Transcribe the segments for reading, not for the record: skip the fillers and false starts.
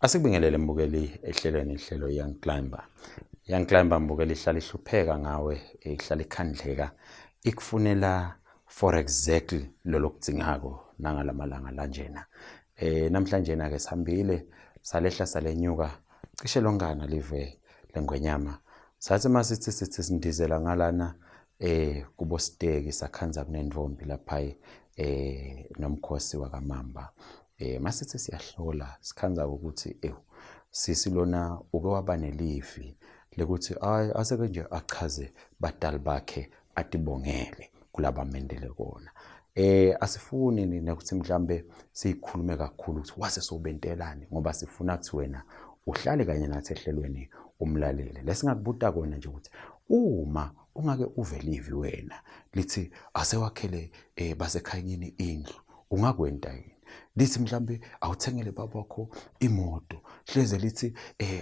Asikubingelele mbukeli ehlelweni ihlelo Young Climber. Young Climber mbukeli ihlala ihlupheka ngawe, ihlala ikhandleka ikufunela for exactly lolo kudzingako nangalamalanga lanjena. Namhlanje na ke sihambile salehla salenyuka cishe longana live lengwenyama. Sathi masithi sindizela ngalana kubo steki sakhanza kunendvombi lapha Nomkhosi wakamamba. Masithi siyahlola sikhanza ukuthi sisi lona uke waba nelifi lekuthi aseke nje achaze badali bakhe atibongele kulaba mendele kona. Asifuni ukuthi mhlambe sikhulume kakhulu ukuthi wase sobentelani ngoba sifuna ukuthi wena uhlale kanye nathi ehlelweni umlalele. Lesingakubuta kona nje ukuthi uma ungake uvelivi wena lithi asewakhele basekhayini indlu ungakwenta yini? Lithi mhlambe awuthengele babakho imoto, hleze lithi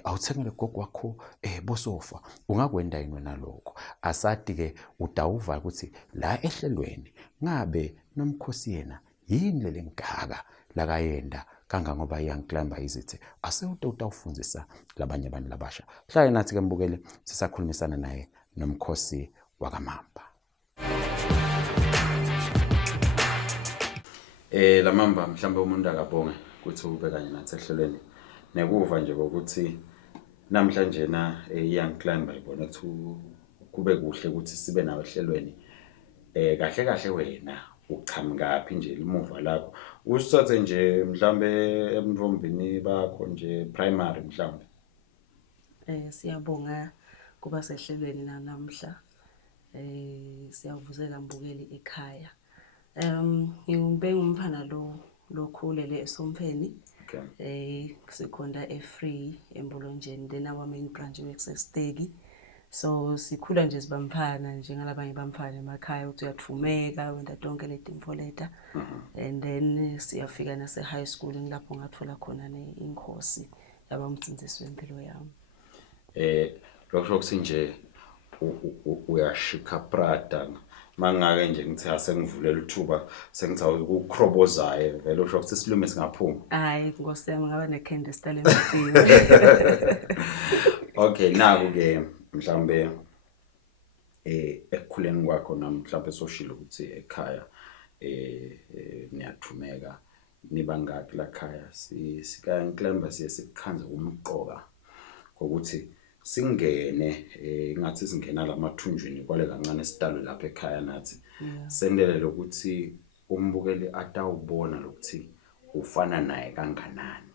awuthengele gogo wakho bosofa, ungakwenda yini wena lokho? Asadi ke udawuva ukuthi la ehlelweni ngabe Nomkhosi yena yini lelengaka lakayenda kangangoba Young Climber izithi utawufundisa labanye abantu labasha. Hlale nathi ke mbukele sisakhulumisana naye Nomkhosi wakamamba. La Mamba mhlambe umuntu akabonge ukuthi ube kanye nathi ehlelweni. Nekuva nje ukuthi namhlanje na Young Climber ibona ukuthi kube kuhle ukuthi sibe nawe ehlelweni. Kahle kahle wena uchamngaphi nje limuva lakho? Usithathe nje mhlambe emvombini bakho nje primary mhlambe. Siyabonga kuba sehlelweni namhla. Siyavuzela mbukeli ekhaya. Ngibenge umfana lokhulele eSompheni. Sikhonda eFree eMbulonjeni then our main branch eSteki. So sikhula nje sibamfana njengalabanye bamfana emakhaya uthi uyathumeka wenda tonke letimfo leta. And then siyafika nase high school ngilapho ngathola khona inkosi yabamtsindzisi wempilo yami. Lokho ukuthi nje uyashika prada mangake nje ngithi asengivulela ithuba sengithi ukukrobozayo vele usho ukuthi silume singaphuma. Hayi Nkosi yami ngaba nekhende style emthini. Okay, naku ke mhlambe ekukhuleni kwakho namhlanje soshilo ukuthi ekhaya niyathumeka niba ngaphi la khaya sika Climber sikhanza umqoka ukuthi singene ngathi singena lamathunjini kwale kancane sitalo lapha ekhaya nathi sendelele ukuthi umbukeli atawubona lokuthi ufana naye kanganani.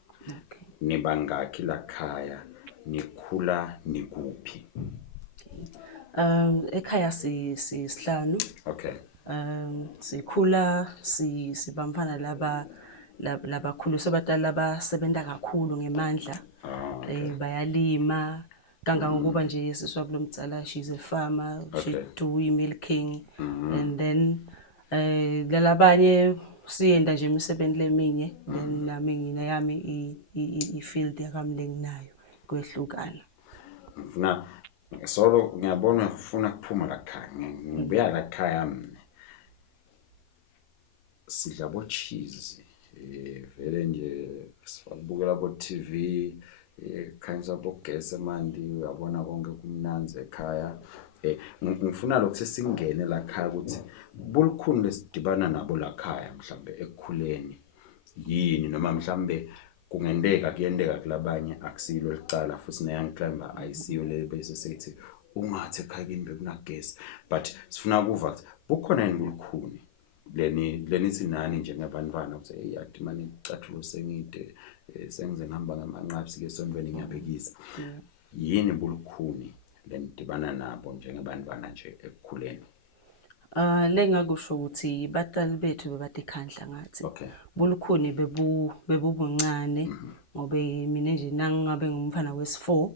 Niba ngakhi la khaya nikhula nikuphi? Ekhaya sihlanu. Okay. Sikhula sibamfana labakhulu sebadala labasebenta kakhulu ngemandla. Bayalima kangangokuba nje siswa kulomtsala, she's a farmer, she do milking. And then lalabanye siyenda nje imisebenzi leminye then nami nginayami ifield yakamleng nayo kwehlukana. Mfuna solo ngiyabona ufuna kuphuma la khaya. Ngibuya la khaya mina sidla bo cheese vele nje sifabukela bo TV khanyisa bogese mandi uyabona konke kumnanzi ekhaya. Ngifuna lokho sesingene la khaya ukuthi bulukhuni lesidibana nabo la khaya mhlambe ekukhuleni yini noma mhlambe kungendeka kuyendeka kulabanye akusilo licala futhi ne Young Climber ayisiyo le bese sethi ungathi ekhaya kini bekunagesi but sifuna kuva ukuthi bukhona yini bulukhuni lenithi nani njengabantwana ukuthi eyathi manje icathulo sengide sengize ngihamba ngamanqaphi sike sonbeni ngiyabekisa yini bulukhuni lenidibana nabo njengebantwana nje ekukhuleni? Lengakusho ukuthi batali bethu bebade khandla ngathi. Bulukhuni bebubuncane ngoba mina nje nangabe ngumfana wesi4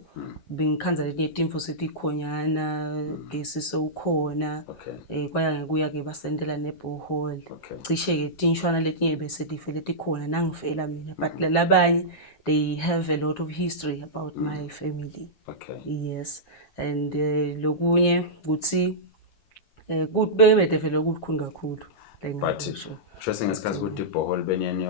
bengikhanza letimfo sithi ikhonyana gesi sewukhona kwaya ngekuya ke basendela nebhohole cishe ke tinshwana letinye bese tifele tikhona nangifela mina but labanye they have a lot of history about my family. Yes, and lokunye ukuthi kuthi bebede vele ukukhulu kakhulu. But kusho ngesikhathi ukuthi ibhoholi beniyene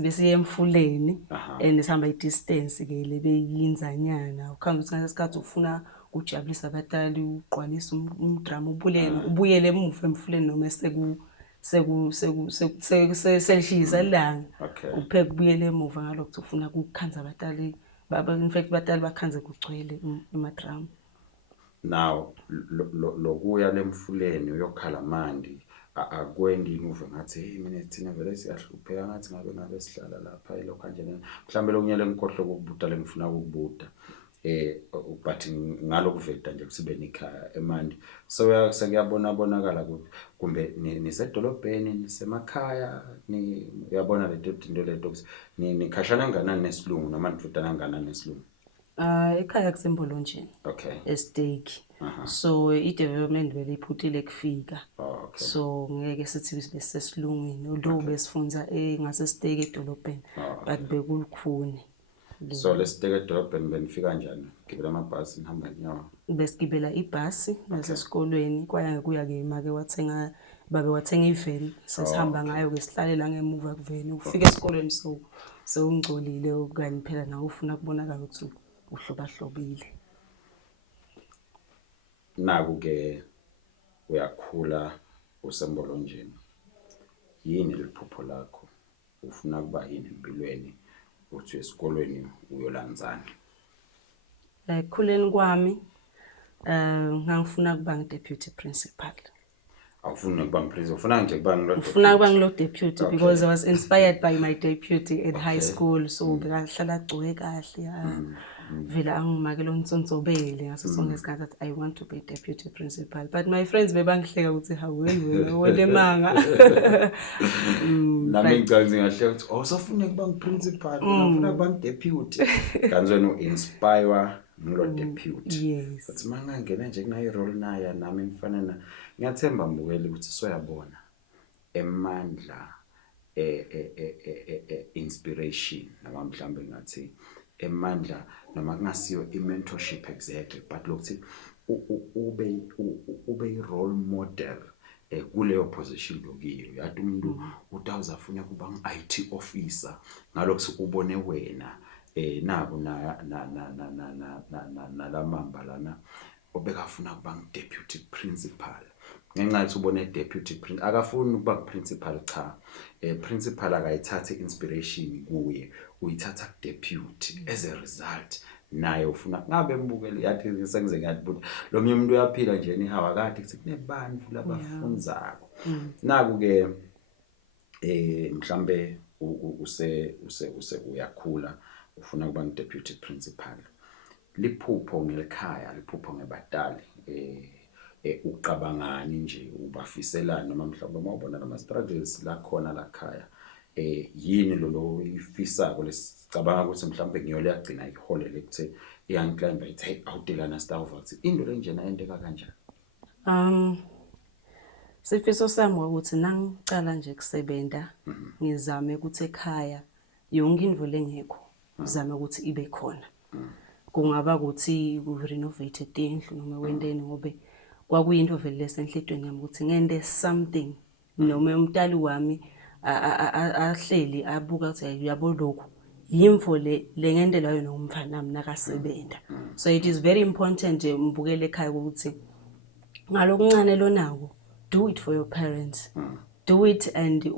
besiye emfuleni and sihamba i-distance ke le beyinzanyana ukhamba ukuthi ngesikhathi ufuna ukujabulisa abatali uqwalisa umdrama ubuyele emuva emfuleni noma selishisa ilanga upheka ubuyele emuva ngalokho ufuna ukukhanza abatali in fact abatali bakhanze kugcwele emadrama. Now lokuya lemfuleni uyokhala mandi akwendi inuve ngathi hey mina thina vele siyahlupheka ngathi ngabe sihlala lapha ilokho kanje mhlambe lokunyele ngikhohle ukubuta lengifuna ukubuta but ngalokuveta nje kusibe nikhaya eMandi so sekuyabonakala kumbe nisedolobheni nisemakhaya uyabona into leto nikhashana kangakanani nesilungu noma nifutana kangakanani nesilungu. Ekhaya kusembolonjeni esiteki so i-development vele iphutile kufika so ngeke sithi besesilungwini although besifunza ngasesiteki edolobheni but bekulukhuni. So lesiteke edolobheni benifika kanjani? Gibela amabhasi nihamba nyawo? Besigibela ibhasi nasesikolweni kwaya kuya ke make wathenga wathenga ivan sesihamba ngayo ke sihlalela ngemuva kuveni ufika esikolweni so ungcolile okanye phela nawe ufuna kubonakala ukuthi uhlobahlobile. Naku ke uyakhula usembolonjeni yini liphupho lakho ufuna kuba yini empilweni uthi esikolweni uyolanzana? Ekukhuleni kwami ngangifuna kuba ngi-deputy principal. Awufuni ukuba principal ufuna nje kuba ufuna kuba ngilo deputy because I was inspired by my deputy at high school so bekahlala agcoke kahle vela angimake lo ntsonsobele ngaso sonke isikhathi athi I want to be deputy principal but my friends bebangihleka ukuthi wena welemanga nami ngicabanga ngahleka ukuthi awusafuna kuba ngiprincipal ufuna kuba ngideputy kanti wena uinspire ngilo deputy but mangangena nje kunayo role naye nami mfanana ngiyathemba mbukeli ukuthi soyabona emandla inspiration noma mhlambe ngathi emandla noma kungasiyo i-mentorship exactly but lokuthi ube i-role model kuleyo position lokiyo yathi umuntu utawuzafuna kuba ngi-IT officer ngalokho ubone wena naku la Mamba lana obekafuna kuba ngi-deputy principal ngenxa yokuthi ubone deputy principal akafuni ukuba principal cha principal akayithathe inspiration kuye uyithatha ku deputy as a result naye ufuna ngabe mbukeli yathi sengize ngathi but lo munye umuntu uyaphila nje nihawa kade kuthi kunebantu labafunzako naku ke mhlambe use uyakhula ufuna kuba ngi-deputy principal liphupho ngelikhaya liphupho ngebatali uqabangani nje ubafiselana noma mhlawumbe mawubona nama struggles la khona la khaya yini lo ifisako lesicabanga ukuthi mhlawumbe ngiyole yagcina iholele ukuthi iyangiclimba ithi awudelana staff ukuthi into lenjena enteka kanjani. Sifiso sami ukuthi nangicala nje kusebenza ngizame ukuthi ekhaya yonke into lengekho ngizame ukuthi ibe khona kungaba ukuthi ku-renovate indlu noma wendeni ngobe kwakuyinto vele lesenhlidweni yami ukuthi ngende something noma umntali wami ahleli abuka ukuthi yabo lokho yimvo le ngendela yona umfana nami nakasebenza so it is very important mbukele ekhaya ukuthi ngalokuncane lonako do it for your parents do it and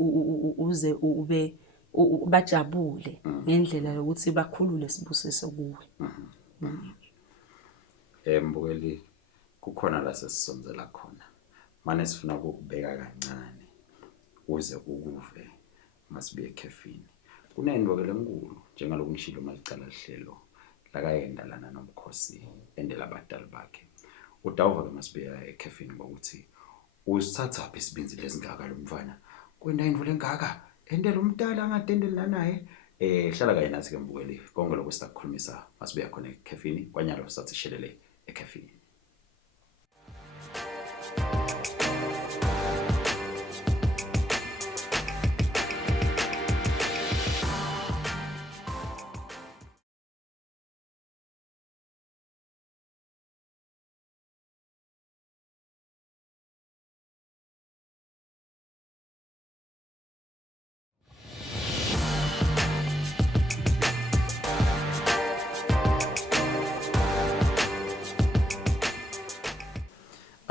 uze ube bajabule ngendlela yokuthi bakhulule sibusiso kuwe. Mbukeli kukhona la sesisonzela khona manje sifuna ukubeka kancane uze ukuve masibe ekhefini kunendokelo enkulu njengaloku ngishilo malicala lihlelo lakayenda lana Nomkhosi endela abadali bakhe udawuva ke masibe ekhefini ngokuthi usithatha phi isibinzi lesingaka lo mfana kwenda indvu lengaka endela umdala angadendela naye hlala kaye nathi ke mbukeli konke lokho sitakukhulumisa masibe khona ekhefini kwanyalo sathi shelele ekhefini.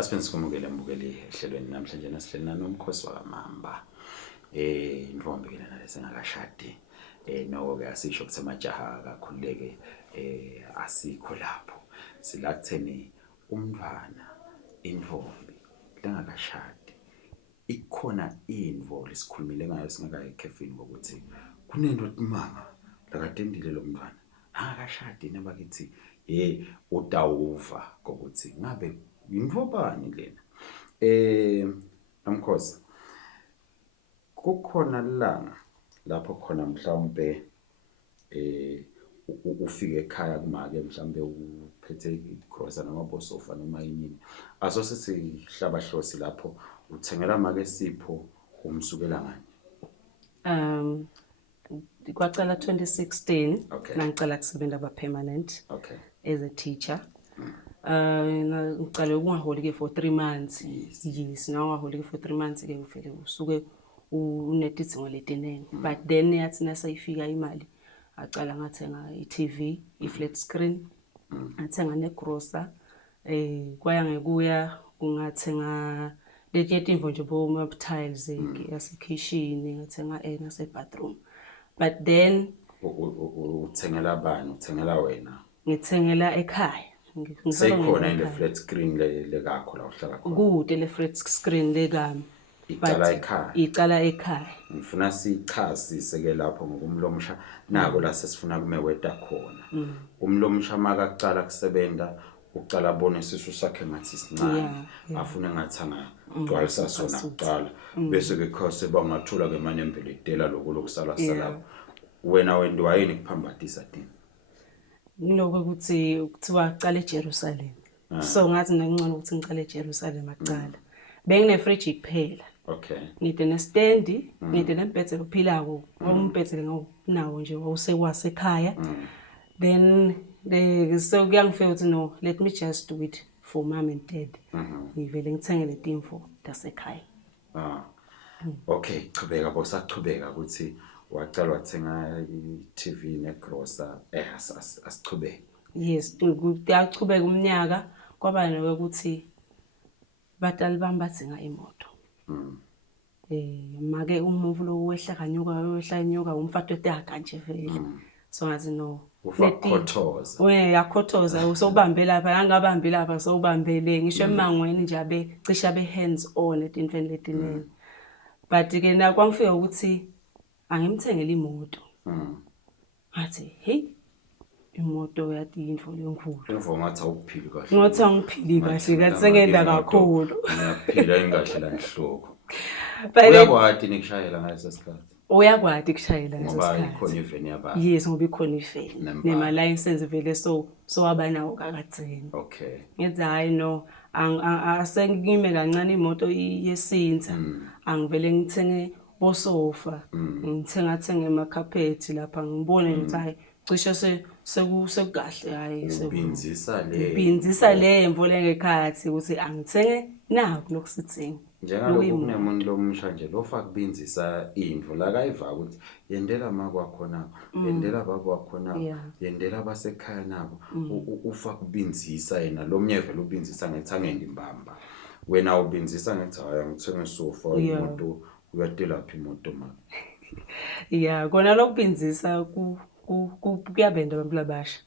Asiphinde sikumukele mbukeli ehlelweni namhlanje nasihlelana Nomkhosi waMamba. Intombi ke lena lesengakashadi. Noko ke asisho ukuthi amajaha akakhululeke asikho lapho. Sila kutheni umntwana intombi lengakashadi. Ikhona info lesikhulumile ngayo singakayikhefini ukuthi kunento mama lakadendile lo mntwana. Akashadi nabakithi utawuva ukuthi ngabe into bani lena. Nomkhosi kukhona langa lapho khona mhlawumbe ufike ekhaya kumake mhlawumbe uphethe igrosa noma bosofa noma yini asose sihlabahlosi lapho uthengela make sipho umsukela ngani. Kwacala 2016 Okay. ngicela kusebenza permanent Okay. as a teacher. Ngicela ukungaholi ke for 3 months. Yes, ngawaholi for 3 months ke ufike usuke unedidzingo letinene. But then yathi nasayifika imali acala ngathenga iTV, iflat screen. Ngathenga negrocer. Kwaya ngekuya ngathenga letimvo nje bo tiles yase kitchen ngathenga nase bathroom. But then uthengela bani uthengela wena ngithengela ekhaya sekhona in flat screen lekakho la uhlala khona kude le flat screen lekami icala ekhaya ngifuna sichasise ke lapho ngokumlomsha nako la sesifuna kumeweda khona umlomsha maka kucala kusebenza ucala bona isisu sakhe ngathi sincane afune ngathanga gcwalisa sona kucala bese ke khose bangathula ke manembele idela lokusala sala wena wendiwa yini kuphambatisa dini ngiloko ukuthi kuthiwa aqala eJerusalem so ngathi ngangcono ukuthi ngicala eJerusalem aqala bengine fridge kuphela okay ngide ne stand ngide nempethe lophilako umpethe nawo nje usekwase ekhaya then so kuyangifela ukuthi no let me just do it for mom and dad ngivele ngithengele timfo tasekhaya okay chubeka bosachubeka ukuthi wacala wathenga iTV negrocer asichubeke yes kuyachubeka umnyaka kwaba nokuthi batali bami bathenga imoto make umuvu lo wehla kanyuka umfato etaka nje vele so ngathi no ufakhothoza yakhothoza usobambe lapha angabambi lapha sobambele ngisho emangweni nje abe cisha abe hands on etintweni letinene but ke na kwangifika ukuthi angimthengele imoto ngathi hey imoto yathi into lenkulu emvo ngathi awuphili kahle ngathi angiphili kahle katsengenda kakhulu ngiyaphila engahle la nhloko uyakwati nikushayela ngaleso sikhathi uyakwati kushayela ngaleso ngoba sikhathi ikhona iveni yaba yes ngoba ikhona iveni nema license vele so abanawo kakathenga okay ngithi hayi no asengime kancane imoto yesinza angivele ngithenge bosofa ngithenga emacarpet lapha ngibone ukuthi hayi cishe sekukahle hayi ubinzisa le mvole ngekhathi ukuthi angithenge naku lokusithenga njengalokho kunemuntu lomsha nje lofa kubinzisa indvo la kayiva ukuthi yendela makwakhona yendela babakwakhona yendela abasekhaya nabo ufa kubinzisa yena lomnye vele ubinzisa ngethi angende imbamba wena ubinzisa ngethi hayi ngithenga isofa imoto uyatela phi imoto mama kona lokubinzisa kuyabenda abantu labasha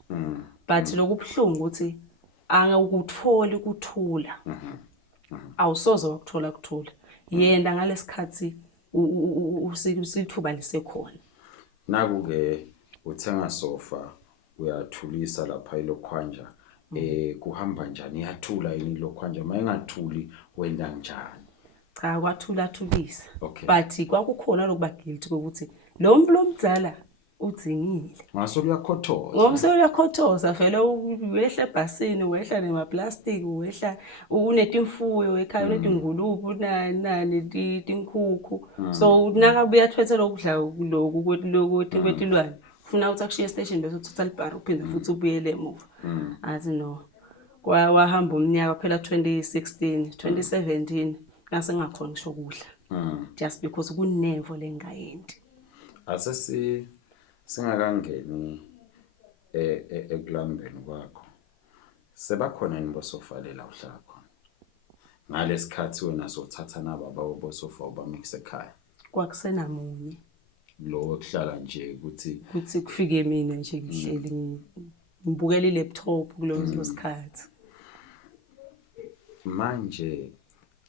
but lokubhlungu ukuthi angakuthola ukuthula awusoze wakuthola kuthula yenda ngalesikhathi usithuba lisekhona naku ke uthenga sofa uyathulisa lapha ilokhwanja kuhamba njani iyathula yini lokhwanja mayengathuli wenda njani cha kwathula thulisa but kwakukhona lokuba guilty ukuthi lo muntu lomdzala udzingile ngaso kuyakhothoza ngomso uyakhothoza vele wehla ebhasini wehla nema plastic wehla unetimfuyo ekhaya unetingulube nani tinkukhu so naka buyathwethe lokudla lokhu kwetilwane ufuna ukuthi akushiye station bese uthatha libharo uphinde futhi ubuyele emuva athi no wahamba umnyaka phela 2016 2017 ngase ngakhona ngisho ukudla just because kunevo lengayenti asesi singakangeni ekulambeni kwakho sebakhona nibosofalela uhlala khona Ngalesikhathi wena sothatha nababa obosofa ubamixe ekhaya. Kwakusenamunye. Lo okuhlala nje ukuthi Kufike mina nje ngihleli ngibukela i-laptop kulezo sikhathi. Manje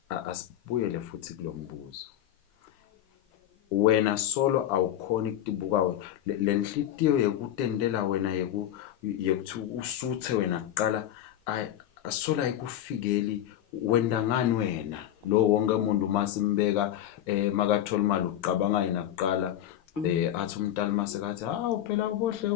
asibuyele futhi kulombuzo. Wena solo awukhona ukudibuka wena lenhlitiyo yekutendela wena yekuthi usuthe wena kuqala asola ayikufikeli wenda ngani wena lo wonke umuntu masimbeka makathola imali uqabanga yena kuqala athi umntali mase kathi phela ubohle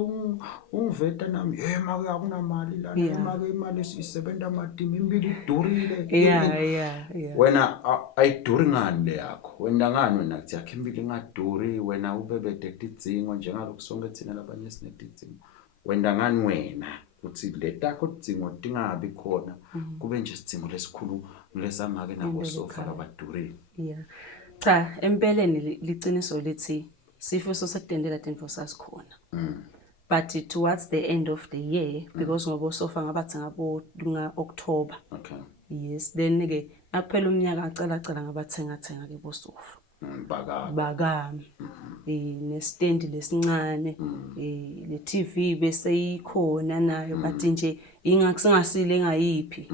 ungiveta nami make akunamali la make imali isebenta amadimi impilo idurile. Wena ayiduri ngani le yakho wenda ngani wena kuthi yakhe impilo ingaduri wena ubebede tidzingo njengalokho sonke thina labanye sinetidzingo wenda ngani wena ukuthi le takho tidzingo tingabi khona kube nje isidzingo lesikhulu lesamake nabosofa labadurile. Cha empeleni liciniso lithi sifiso sekudendela tinfo sasikhona. But towards the end of the year because ngoba sofa ngabathi ngabo October. Okay. Yes, then ke akuphela umnyaka acala ngabathenga ke bosofa. Bakami. Ne stand lesincane le TV bese ikhona nayo but nje ingakusengasile engayiphi.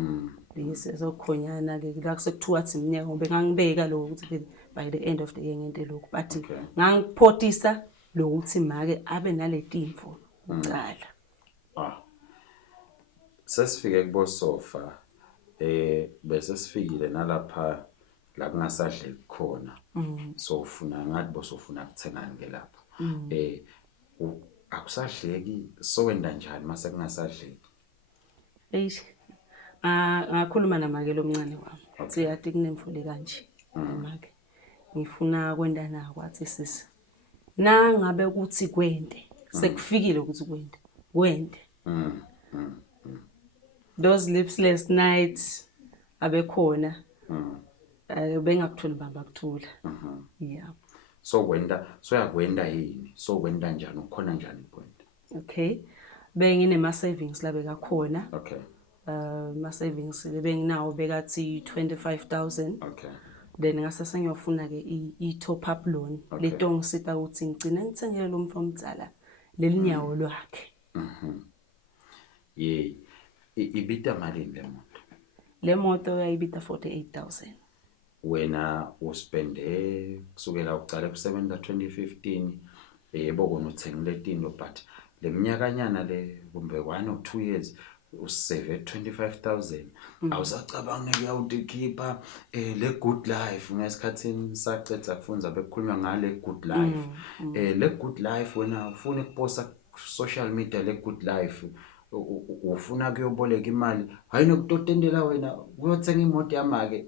Bese sokhonyana ke la kusekuthiwa athi iminyaka ngoba ngangibeka lo ukuthi by the end of the year ngente lokho but ngangiphothisa lo ukuthi make abe naletimfo uqala. Sesifike kubosofa bese sifikile nalapha la kungasadle khona so ufuna ngathi bosofuna kuthengani ke lapha akusadleki so wenda njani mase kungasadleki. Ngakhuluma namakelo omncane wami siyathi kunemfule kanje make ngifuna kwenda na kwathi sisi nangabe ukuthi kwende sekufikile ukuthi kwende those sleepless nights abekhona bengakuthula baba kuthula. So kwenda so yakwenda yini so kwenda njani ukhona njani kwenda. Okay benginema savings la bekakhona. Okay. Ma savings benginawo bekathi 25,000. Okay. Then ngasase ngiyofuna ke I top up loan leto ngisita ukuthi ngicina ngithengele lo mfo omtsala lelinyawo lwakhe. Ibita malini le moto? Le moto yayibita 48,000. Wena uspende kusukela uqale kusebenza 2015 yebo kona uthengile tinto but leminyakanyana le kumbe 1 or 2 years usave 25,000 awusacabanga uyawudikhipha le good life ngesikhathini saqedza kufunza bekukhulunywa ngale good life. Le good life wena ufuna ukuposta social media le good life ufuna kuyoboleka imali hayi nokutotendela wena uyothenga imoto yamake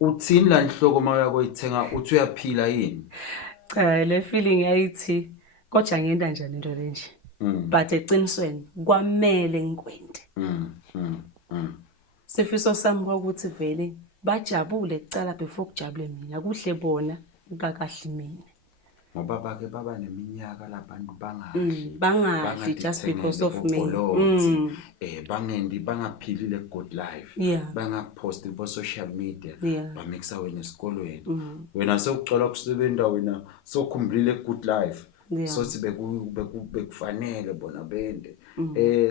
uthini la inhloko mawuya koyithenga uthi uyaphila yini. Cha le feeling yayithi kodwa ngiyenda njani into lenje but eqinisweni kwamele ngikwende. Sifiso sami ukuthi vele bajabule ecala before kujabule mina kuhle bona kakahle mina ngoba bake baba neminyaka labantu bangadli just because of me. Bangendi bangaphilile good life bangaposti bo social media bamixa wena esikolweni wena sewucela kusebenta wena sokhumbulile good life sothi bekufanele bona bende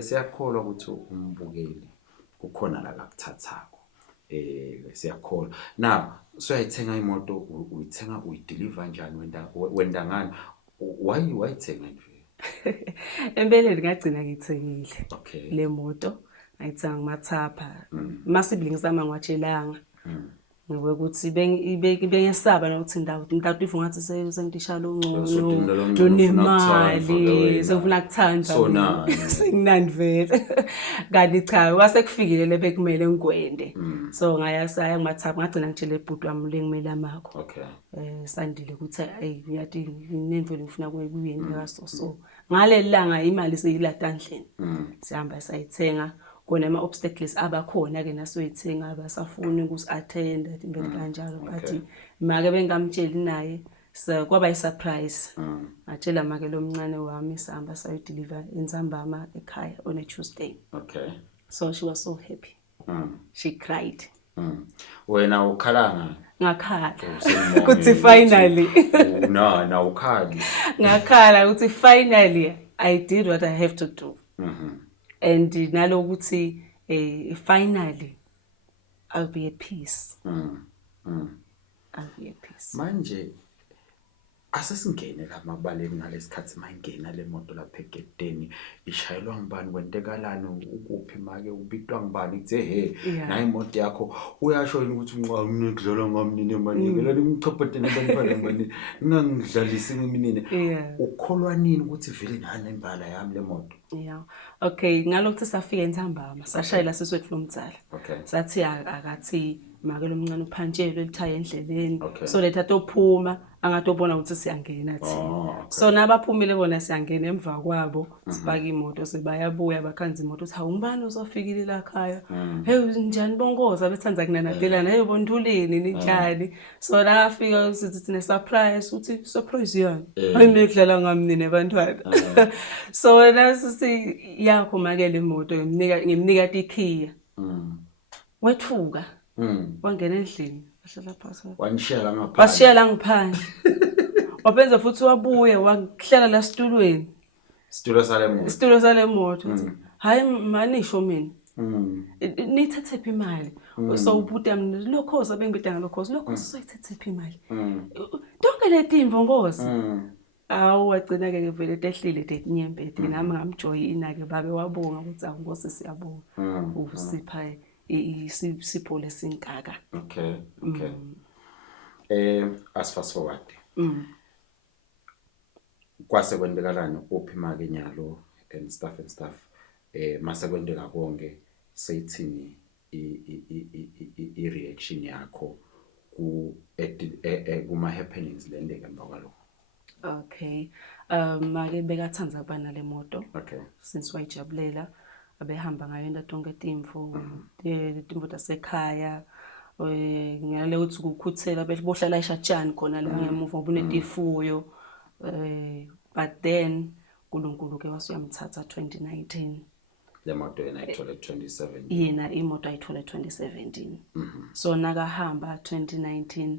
siyakholwa ukuthi umbukeli kukhona la kakuthathako siyakholwa now so ayithenga imoto uyithenga uyideliver njani wenda ngani why wayithenga nje. Empeleni ngagcina ngithengile le moto ayithenga mathapha masibling sama ngwatshelanga ngoba ukuthi bengesaba nokuthi intathu ifunga ngathi sengidisha lo ngcono nemali sengifuna kuthanda senginandi vele kanti cha wasekufikile lebekumele ngigwende so ngayasaya ngimathapha ngagcina ngitshele ibhuti wami lengimele amakho sandile ukuthi ngiyathi nemvelo ngifuna kuyiyena so ngalelanga imali seyilata endlini sihamba sayithenga kona ama obstacles abakhona ke nasoyithenga abasafuni ukusi-attend into kanjalo but make bengamtsheli naye so kwaba i-surprise ngatshela make lo mncane wami sihamba sayideliver enzambama ekhaya on a Tuesday. Okay. So she was so happy. She cried. Wena ukhalanga ngakhala ukuthi finally na ukhali ngakhala ukuthi finally I did what I have to do. And nalokuthi finally I'll be at peace. I'll be at peace. Manje asesingene kamabaleni ngalesikhathi mayingena le moto lapha egedeni ishayelwa ngibani kwentekalana ukuphi make ubitwa ngibani kuthe hey nayi imoto yakho uyasho yini ukuthi unqa mina kudlala ngamnini emanike leli ngichophethe nabantwana manje ngangidlalisa ngiminine ukholwa nini ukuthi vele ngane imbala yami le moto? Okay, ngalokho safika eNthambama sashayela siswethu lomdzala. Sathi akathi make lo mncane uphantshelwe lithaya endleleni so letha tophuma angatobona ukuthi siyangena thina. So nabaphumile bona siyangena emva kwabo sibaka imoto sebayabuya bakhanza imoto uthi awumbani uzofikile la khaya. Hey njani bonkoza bethanza kunanadelana hey bonduleni ninjani. So nafika usithi thina surprise uthi surprise yani hayi mekudlala ngamnini abantwana. So nasithi yakho make le moto ngimnika tikhiya wethuka wangena endlini wahlala phansi wanishela ngaphandle washela ngiphandle wabenza futhi wabuye wahlala la situlweni situlo sale moto hayi manisho mina nithethe phi imali so ubhuti yami lokhozi abengibida ngalokhozi lokhozi soyithethe phi imali donke letimvo ngozi awu wagcina ke vele tehlile tenyembeti nami ngamjoyina ke babe wabonga ukuthi angose siyabonga usipha isipho lesinkaka. Okay. As fast forward. Kwase kwendekalana uphi make nyalo and stuff mase kwendeka konke seyithini I reaction yakho ku kuma happenings lendeka emva kwalokho? Okay. Make bekathanza kuba nale moto. Since wayijabulela abehamba ngayo endatonke timfu timfu tasekhaya ngale uthi ukukhuthela bohlala eshatshani khona la ngemuva obunetifuyo but then uNkulunkulu ke wasuyamthatha 2019 le moto yena ayithola 2017 yena imoto ayithola 2017 so nakahamba 2019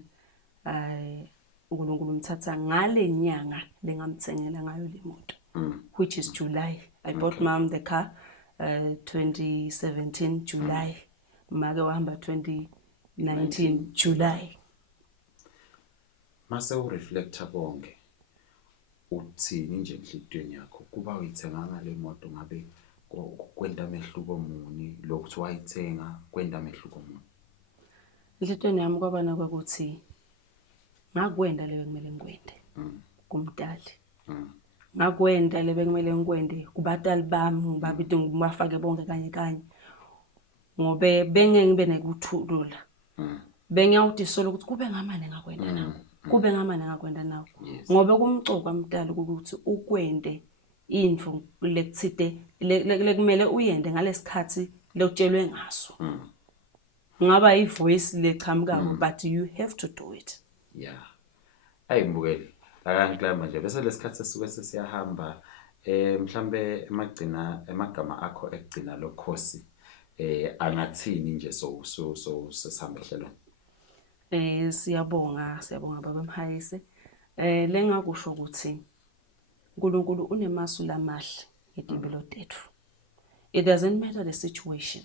uNkulunkulu umthatha ngale nyanga lengamthengela ngayo le moto which is July. I bought mom the car 2017 July make wahamba 2019 July. Mase ureflecta konke uthini nje enhlitweni yakho kuba uyithenga ngale moto ngabe kwenda amehluko muni lokuthi wayithenga kwenda amehluko muni? Enhlitweni yami kwabana ukuthi ngakwenda leyo kumele ngikwende kumdali ngakwenda lebe kumele ngikwende kubatali bami ngibabide ngibafake bonke kanye ngobe bengeke ngibe nekuthulula bengiyawuthi solo ukuthi kube ngamane ngakwenda nawo kube ngamane ngakwenda nawo ngobe kumcoka umdali ukuthi ukwende indvu lekuthide lekumele uyende ngalesikhathi lokutshelwe ngaso ngaba ivoice lechamukayo but you have to do it. Ayibukeli la manje bese lesikhathi sisuke sesiyahamba mhlambe emagama akho ekugcina lokhosi angathini nje so sesihamba ehlelweni? Siyabonga baba Mhayise lengakusho ukuthi uNkulunkulu unemasu lamahle ngetimpilo tethu. It doesn't matter the situation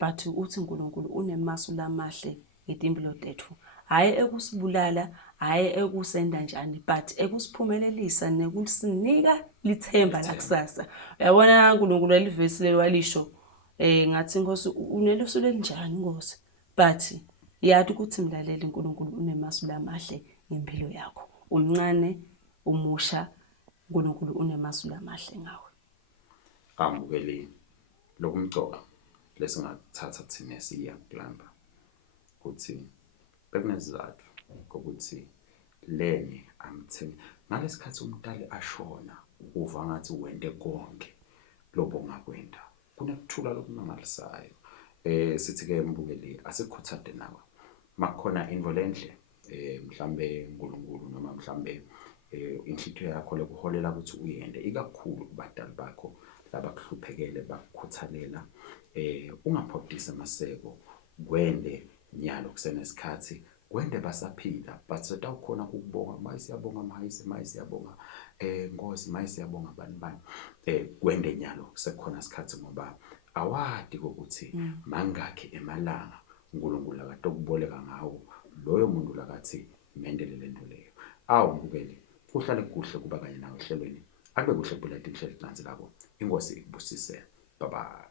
but uthi uNkulunkulu unemasu lamahle ngetimpilo tethu hayi ekusibulala hayi ekusenda njani but ekusiphumelelisa nekusinika lithemba lakusasa. Uyabona uNkulunkulu elivesi lewalisho ngathi Nkosi uneliso lenjani Nkosi but yathi ukuthi mlaleli uNkulunkulu unemasu lamahle ngempilo yakho umncane umusha uNkulunkulu unemasu lamahle ngawe. Ambukeli lokumcoka lesingathatha thina siyakulamba ukuthi bekunezizathu ukuthi leni amthengi ngalesikhathi umdali ashona uva ngathi wende konke lobo ngakwenda kunekuthula lokumangalisayo sithi ke mbukeli asikhuthade nawe makhona involenhle mhlambe uNkulunkulu noma mhlambe inhlithiyo yakho lokuholela ukuthi uyende ikakhulu kubadali bakho labakuhluphekele bakukhuthalela ungaphodisa amaseko kwende nyalo kusenesikhathi kwende basaphila but setawukhona ukubonga maye siyabonga maye siyabonga Nkosi maye siyabonga bani kwende nyalo sekukhona isikhathi ngoba awadi ukuthi mangakhe emalanga uNkulunkulu akade okuboleka ngawo loyo muntu lakathi mendele lento leyo mbukeli kuhlale kuhle kuba kanye nawe ehlelweni akube kuhle buleti ihlelo nansi labo inkosi ikubusise bye bye.